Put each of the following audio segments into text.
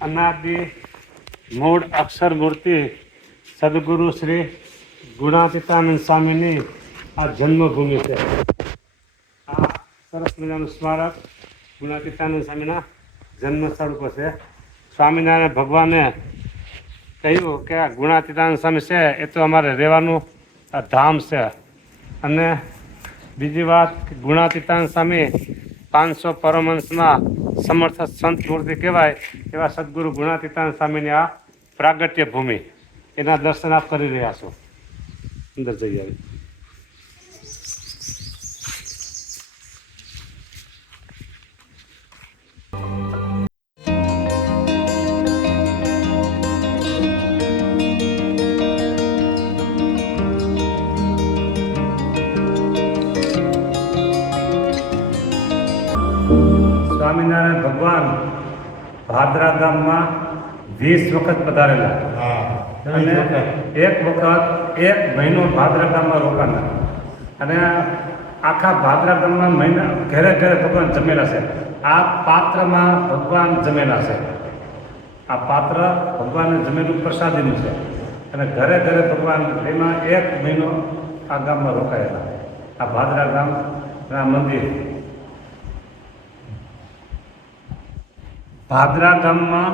અનાદિ મૂળ અક્ષર મૂર્તિ સદગુરુ શ્રી ગુણાતીતાનંદ સ્વામીની આ જન્મભૂમિ છે. આ સરસ મજાનું સ્મારક ગુણાતીતાનંદ સ્વામીના જન્મ સ્થળ છે. સ્વામિનારાયણ ભગવાને કહ્યું કે આ ગુણાતીતાનંદ સ્વામી છે, એ તો અમારે રહેવાનું આ ધામ છે. અને બીજી વાત ગુણાતીતાનંદ સ્વામી પાંચસો પરમહંસમાં સમર્થ સંત મૂર્તિ કહેવાય એવા સદગુરુ ગુણાતીતાન સ્વામીની આ પ્રાગટ્ય ભૂમિ. એના દર્શન આપ કરી રહ્યા છો. અંદર જઈ આવી. સ્વામિનારાયણ ભગવાન ભાદરા ગામમાં વીસ વખત પધારેલા. અને એક વખત એક મહિનો ભાદરા ગામમાં રોકાના અને આખા ભાદરા ગામમાં મહિના ઘરે ઘરે ભગવાન જમેલા છે. આ પાત્રમાં ભગવાન જમેલા છે. આ પાત્ર ભગવાનને જમેલું પ્રસાદીનું છે. અને ઘરે ઘરે ભગવાન એમાં એક મહિનો આ ગામમાં રોકાયેલા. આ ભાદરા ગામના મંદિર. ભાદરા ગામમાં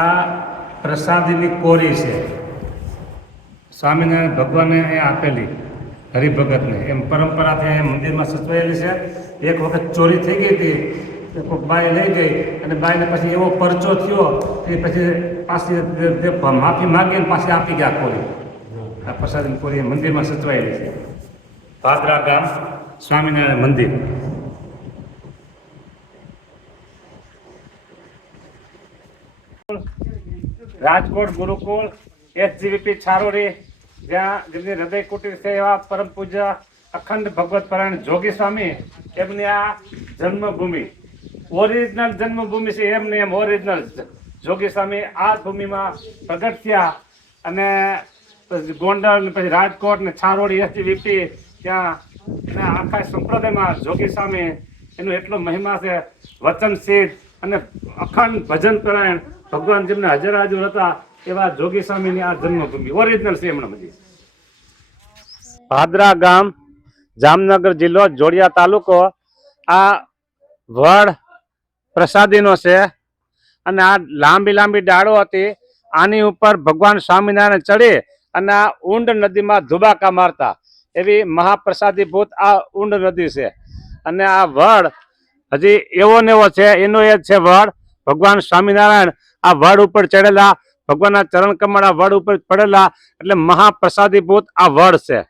આ પ્રસાદીની કોરી છે. સ્વામિનારાયણ ભગવાને એ આપેલી હરિભગતને. એમ પરંપરાથી એ મંદિરમાં સચવાયેલી છે. એક વખત ચોરી થઈ ગઈ હતી. બાઈ લઈ ગઈ અને બાઈને પછી એવો પરચો થયો કે પછી પાછી માફી માગીને પાછી આપી ગયા કોરી. આ પ્રસાદીની કોરી મંદિરમાં સચવાયેલી છે. ભાદરા ગામ સ્વામિનારાયણ મંદિર. રાજકોટ ગુરુકુળ, એસજીવીપી છારોડી, જ્યાં જેમની હૃદય કુટીર સેવા પરમ પૂજ્ય અખંડ ભગવત પરાયણ જોગી સ્વામી, એમની આ જન્મભૂમિ ઓરિજિનલ જન્મભૂમિ છે એમને એમ ઓરિજિનલ જોગી સ્વામી આ ભૂમિમાં પ્રગટ થયા અને પછી ગોંડલ પછી રાજકોટ ને છારોડી, એસજીવીપી ત્યાં અને આખા સંપ્રદાયમાં જોગી સ્વામી, એનો એટલો મહિમા છે, વચનશીલ અને અખંડ ભજન પરાયણ ભગવાન જેમને હાજર હાજર હતા એવા જોગી સ્વામીની આ જન્મભૂમિ ઓરિજિનલ છે એમણે બધી. ભાદરા ગામ, જામનગર જિલ્લો, જોડિયા તાલુકો. આ વડ પ્રસાદીનો છે અને આ લાંબી લાંબી ડાળો હતી. આની ઉપર ભગવાન સ્વામિનારાયણ ચડી અને આ ઊંડ નદીમાં ધુબાકા મારતા. એવી મહાપ્રસાદીભૂત આ ઊંડ નદી છે. અને આ વડ હજી એવો ને એવો છે, એનો એ છે વડ. ભગવાન સ્વામિનારાયણ આ વડ ઉપર ચડેલા, ભગવાનના ચરણ કમળ આ વડ ઉપર પડેલા, એટલે મહાપ્રસાદીભૂત આ વડ છે.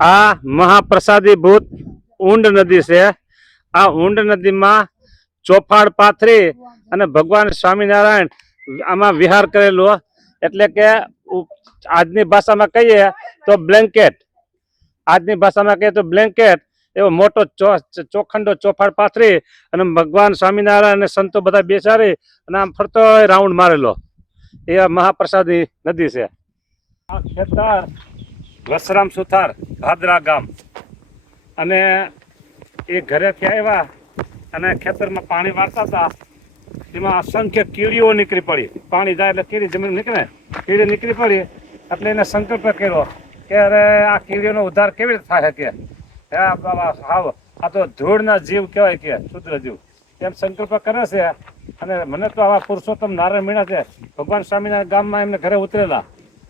આ મહાપ્રસાદીભૂત ઊંડ નદી છે. આ ઊંડ નદીમાં ચોફાડ પાથરી અને ભગવાન સ્વામિનારાયણ આમાં વિહાર કરેલો. એટલે કે આજની ભાષામાં કહીએ તો બ્લેન્કેટ આજની ભાષામાં કહીએ તો બ્લેન્કેટ એવો મોટો ચોખંડો ચોફાડ પાથરી અને ભગવાન સ્વામિનારાયણ અને સંતો બધા બેસાડી અને આમ ફરતો રાઉન્ડ મારેલો. એ આ મહાપ્રસાદી નદી છે. આ ખેતર વસરામ સુથાર, ભાદરા ગામ. અને એ ઘરેથી આવ્યા અને ખેતરમાં પાણી વાળતા હતા એમાં અસંખ્ય કીડીઓ નીકળી પડી. પાણી જાય એટલે કીડી જમીન નીકળે. કીડી નીકળી પડી એટલે એને સંકલ્પ કર્યો કે અરે આ કીડીઓનો ઉદ્ધાર કેવી રીતે થાય કે? હે બાબા હાવ આ તો ધૂળના જીવ કહેવાય કે, શુદ્ર જીવ. એમ સંકલ્પ કરે છે અને મને તો આવા પુરુષોત્તમ નારાયણ મીણા છે. ભગવાન સ્વામિનારાયણ ગામમાં એમને ઘરે ઉતરેલા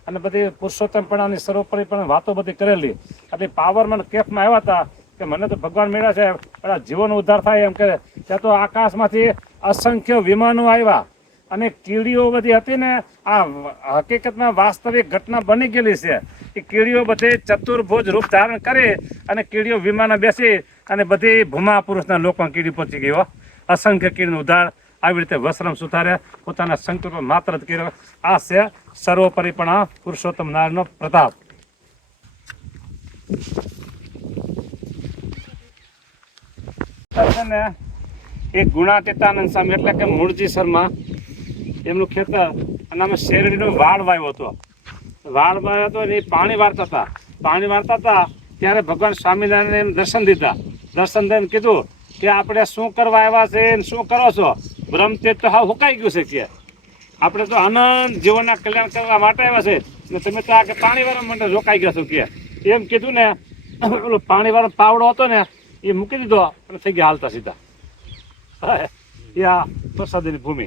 અને બધી પુરુષોત્તમપણાની સર્વોપરી પણ વાતો બધી કરેલી. એટલે પાવરમાં કેફમાં આવ્યા હતા કે મને તો ભગવાન મળ્યા છે આ જીવોનો ઉદ્ધાર થાય એમ કે ત્યાં તો આકાશમાંથી અસંખ્ય વિમાનો આવ્યા. અને કીડીઓ બધી હતી ને, આ હકીકતમાં વાસ્તવિક ઘટના બની ગયેલી છે. એ કીડીઓ બધી ચતુર્ભુજ રૂપ ધારણ કરી અને કીડીઓ વિમાન બેસી અને બધી ભૂમા પુરુષના લોકોમાં કીડી પહોંચી ગયો અસંખ્ય કીડીનું ઉદ્ધાર આવી રીતે વસરમ સુધારે પોતાના સંકલ્પ માત્ર જ કર્યો. આ છે સર્વોપરીપણા પુરુષોત્તમ નારાયણનો પ્રતાપ. એક ગુણાતીતાનંદ સ્વામી, એટલે કે મૂળજી શર્મા એમનું ખેતર, અને અમે શેરડીનો વાળ વાવ્યો હતો. વાળ વાયો હતો એ પાણી વાળતા હતા. પાણી વાળતા હતા ત્યારે ભગવાન સ્વામિનારાયણ દર્શન દીધા. દર્શન દઈને કીધું કે આપણે શું કરવા આવ્યા છે એમ શું કરો છો? બ્રહ્મ તેજ તો હાવ હુકાઈ ગયું છે કે. આપણે તો આનંદ જીવનના કલ્યાણ કરવા માટે આવ્યા છે. ને તમે તો આ કે પાણી માટે રોકાઈ ગયા છો કે. એમ કીધું ને, ઓલો પાણી વાળો પાવડો હતો ને, એ મૂકી દીધો અને થઈ ગયા હાલતા સીધા. એ આ પ્રસાદીની ભૂમિ.